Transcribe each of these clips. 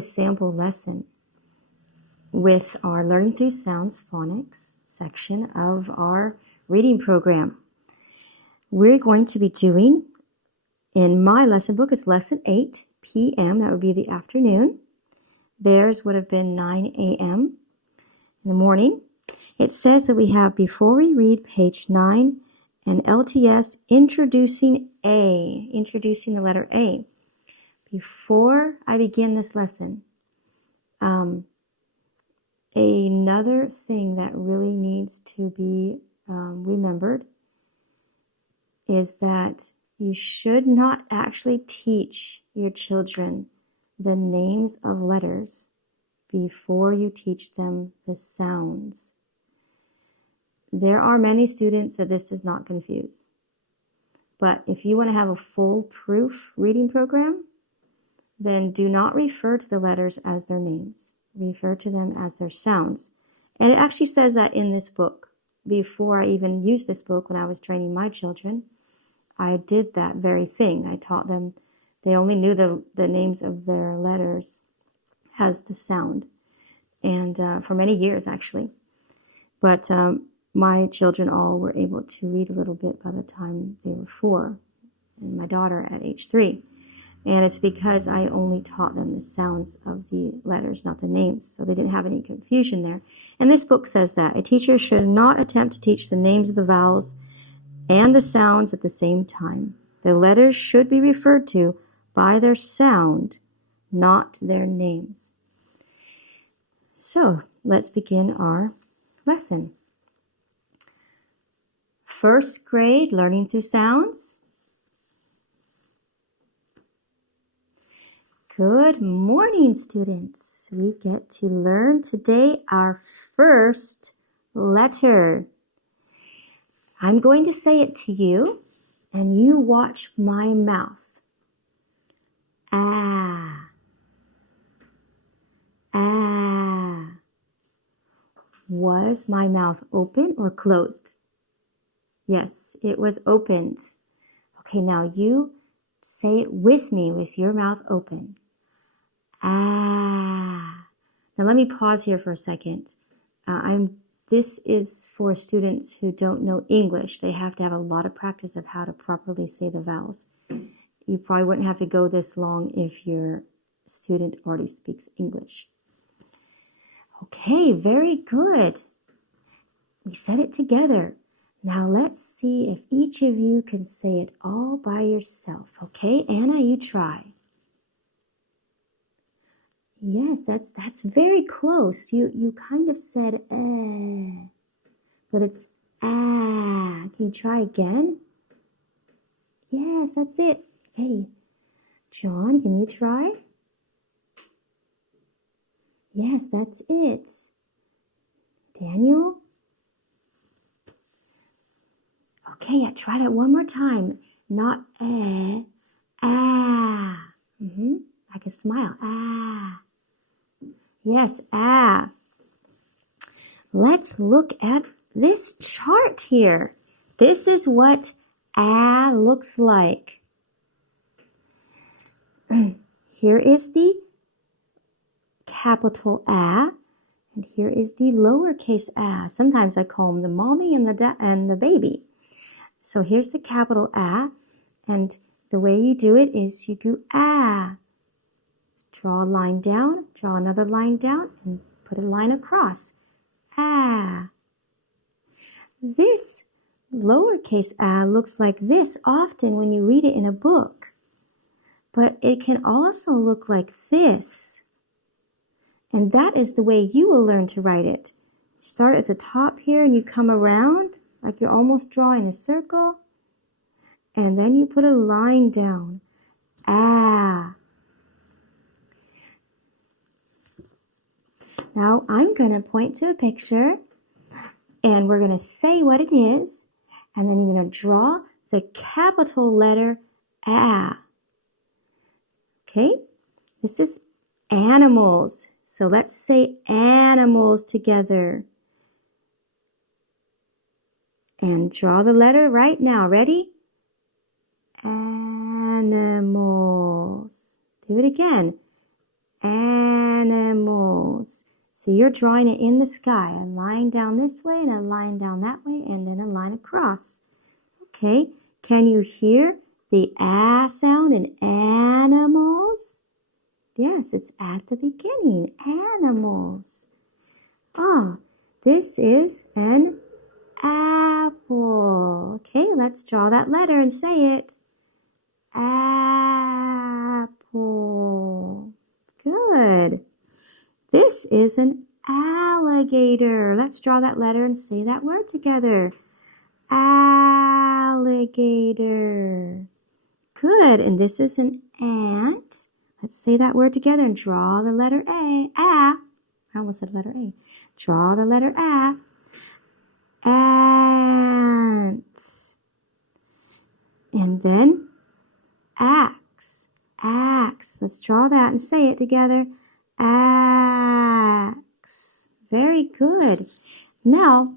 a sample lesson with our Learning Through Sounds phonics section of our reading program. We're going to be doing, in my lesson book, it's lesson 8 p.m. That would be the afternoon. Theirs would have been 9 a.m. in the morning. It says that we have, before we read, page 9 and LTS, introducing the letter A. Before I begin this lesson, another thing that really needs to be remembered is that you should not actually teach your children the names of letters before you teach them the sounds. There are many students that this does not confuse. But if you want to have a foolproof reading program, then do not refer to the letters as their names. Refer to them as their sounds. And it actually says that in this book. Before I even used this book, when I was training my children, I did that very thing. I taught them, they only knew the names of their letters as the sound. And for many years, actually. But my children all were able to read a little bit by the time they were 4, and my daughter at age 3. And it's because I only taught them the sounds of the letters, not the names, so they didn't have any confusion there. And this book says that a teacher should not attempt to teach the names of the vowels and the sounds at the same time. The letters should be referred to by their sound, not their names. So let's begin our lesson. First grade, Learning Through Sounds. Good morning, students. We get to learn today our first letter. I'm going to say it to you, and you watch my mouth. Ah. Ah. Was my mouth open or closed? Yes, it was opened. Okay, now you say it with me with your mouth open. Ah. Now let me pause here for a second. This is for students who don't know English. They have to have a lot of practice of how to properly say the vowels. You probably wouldn't have to go this long if your student already speaks English. Okay, very good. We said it together. Now let's see if each of you can say it all by yourself. Okay, Anna, you try. Yes, that's very close. You kind of said eh, but it's ah. Can you try again? Yes, that's it. Okay, John, can you try? Yes, that's it. Daniel? Okay, yeah, try that one more time. Not eh, ah. Like a smile. Ah. Yes, ah. Let's look at this chart here. This is what ah looks like. Here is the capital ah, and here is the lowercase ah. Sometimes I call them the mommy and the baby. So here's the capital ah, and the way you do it is you go ah. Draw a line down, draw another line down, and put a line across. Ah. This lowercase ah looks like this often when you read it in a book. But it can also look like this. And that is the way you will learn to write it. Start at the top here and you come around like you're almost drawing a circle. And then you put a line down. Ah. Now I'm going to point to a picture and we're going to say what it is, and then you're going to draw the capital letter A. Okay? This is animals. So let's say animals together. And draw the letter right now. Ready? Animals. Do it again. animals. So you're drawing it in the sky, a line down this way and a line down that way, and then a line across. Okay, can you hear the A sound in animals? Yes, it's at the beginning, animals. Ah, this is an apple. Okay, let's draw that letter and say it. Apple. Good. This is an alligator. Let's draw that letter and say that word together. Alligator. Good. And this is an ant. Let's say that word together and draw the letter A. I almost said letter A. Draw the letter A. Ant. And then axe. Axe. Let's draw that and say it together. Axe. Very good. Now,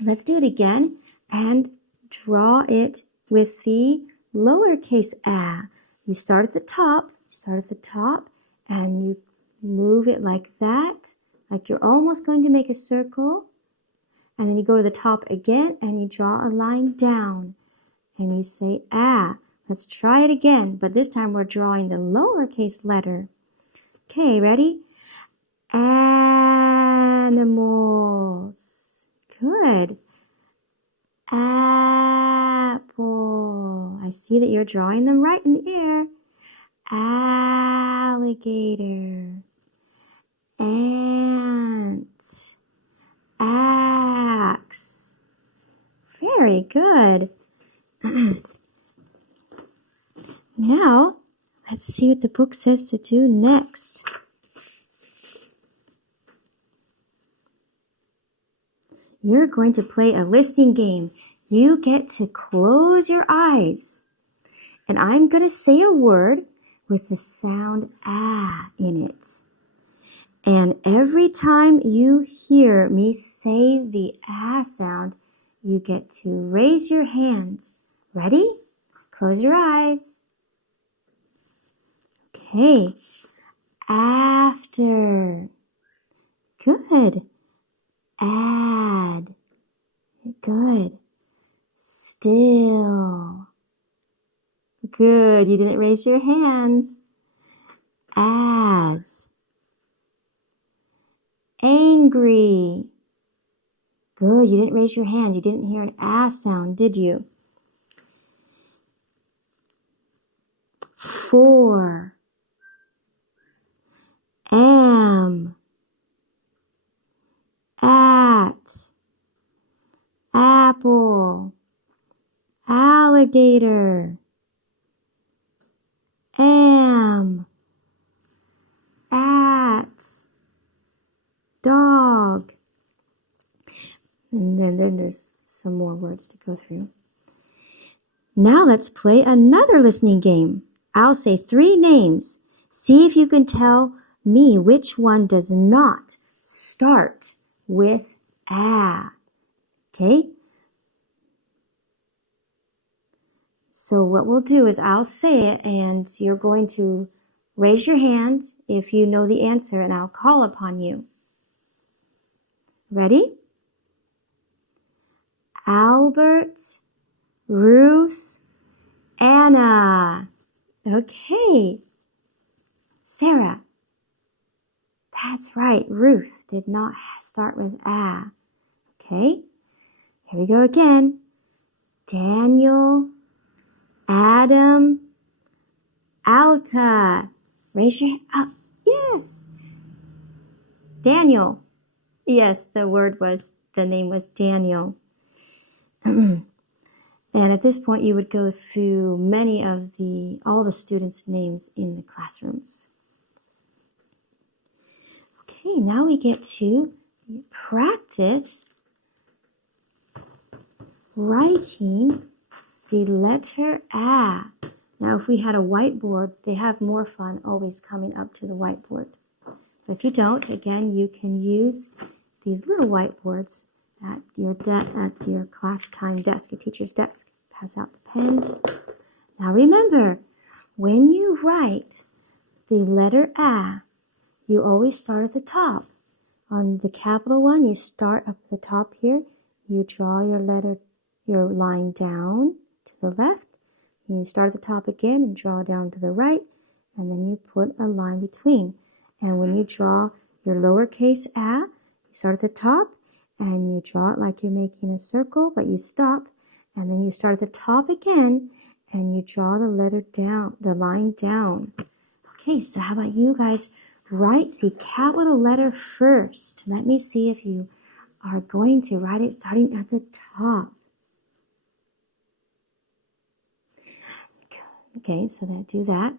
let's do it again and draw it with the lowercase a. You start at the top. And you move it like that, like you're almost going to make a circle. And then you go to the top again and you draw a line down. And you say ah. Let's try it again, but this time we're drawing the lowercase letter. Okay, ready? Animals. Good. Apple. I see that you're drawing them right in the air. Alligator. Ant. Axe. Very good. Now, let's see what the book says to do next. You're going to play a listening game. You get to close your eyes. And I'm going to say a word with the sound ah in it. And every time you hear me say the ah sound, you get to raise your hand. Ready? Close your eyes. Okay. After. Good. Add. Good. Still. Good. You didn't raise your hands. As. Angry. Good. You didn't raise your hand. You didn't hear an ah sound, did you? For. Am. At. Apple. Alligator. Am. At. Dog. And then there's some more words to go through. Now let's play another listening game. I'll say 3 names. See if you can tell me which one does not start with a. Okay? So what we'll do is I'll say it and you're going to raise your hand if you know the answer and I'll call upon you. Ready? Albert, Ruth, Anna. Okay. Sarah. That's right. Ruth did not start with a. Okay. Here we go again. Daniel, Adam, Alta. Raise your hand up. Yes. Daniel. Yes, the name was Daniel. And at this point, you would go through all the students' names in the classrooms. Okay, now we get to practice writing the letter A. Now, if we had a whiteboard, they have more fun always coming up to the whiteboard. But if you don't, again, you can use these little whiteboards at your class time desk, your teacher's desk. Pass out the pens. Now remember, when you write the letter A, you always start at the top. On the capital one, you start up at the top here. You draw your line down to the left. And you start at the top again and draw down to the right. And then you put a line between. And when you draw your lowercase a, you start at the top and you draw it like you're making a circle, but you stop. And then you start at the top again and you draw the line down. Okay, so how about you guys write the capital letter first? Let me see if you are going to write it starting at the top. Okay, so do that.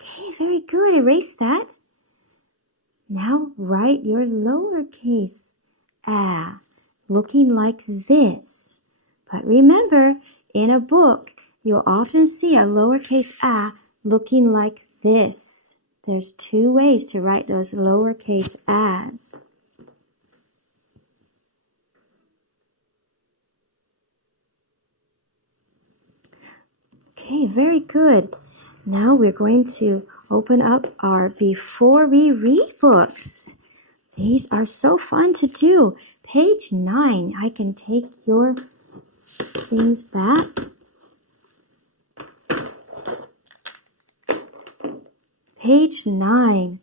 Okay, very good. Erase that. Now write your lowercase a, looking like this. But remember, in a book, you'll often see a lowercase a looking like this. There's two ways to write those lowercase a's. Okay, very good. Now we're going to open up our Before We Read books. These are so fun to do. Page 9. I can take your things back. Page 9.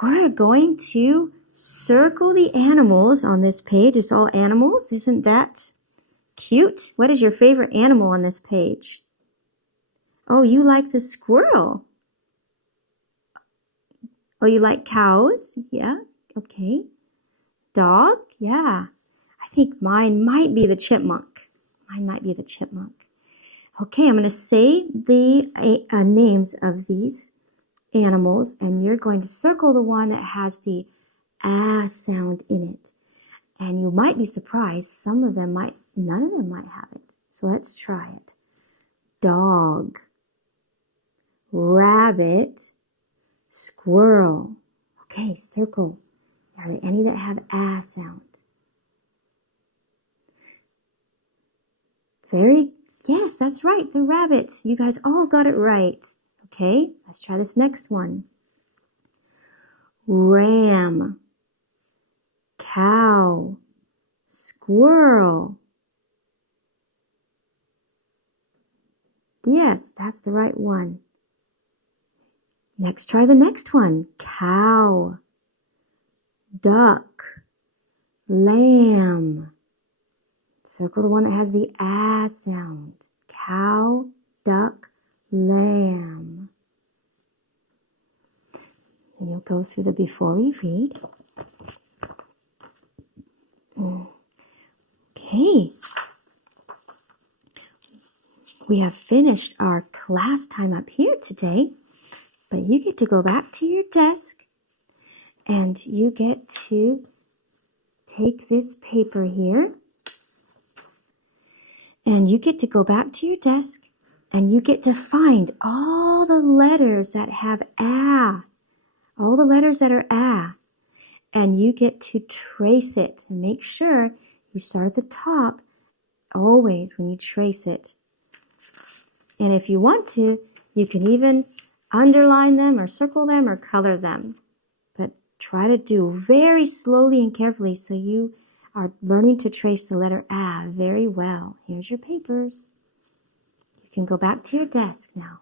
We're going to circle the animals on this page. It's all animals. Isn't that cute? What is your favorite animal on this page? Oh, you like the squirrel. Oh, you like cows? Yeah, okay. Dog? Yeah. I think mine might be the chipmunk. Okay, I'm going to say the names of these animals, and you're going to circle the one that has the ah sound in it. And you might be surprised, none of them might have it. So let's try it. Dog, rabbit, squirrel. Okay, circle. Are there any that have ah sound? Yes, that's right, the rabbit. You guys all got it right. Okay, let's try this next one. Ram, cow, squirrel. Yes, that's the right one. Next, try the next one. Cow, duck, lamb. Circle the one that has the ah sound. Cow, duck, lamb. And you'll go through the Before We Read. Okay. We have finished our class time up here today, but you get to go back to your desk and you get to take this paper here and you get to go back to your desk and you get to find all the letters that have ah, all the letters that are ah, and you get to trace it and make sure you start at the top always when you trace it. And if you want to, you can even underline them or circle them or color them. But try to do very slowly and carefully so you are learning to trace the letter A very well. Here's your papers. You can go back to your desk now.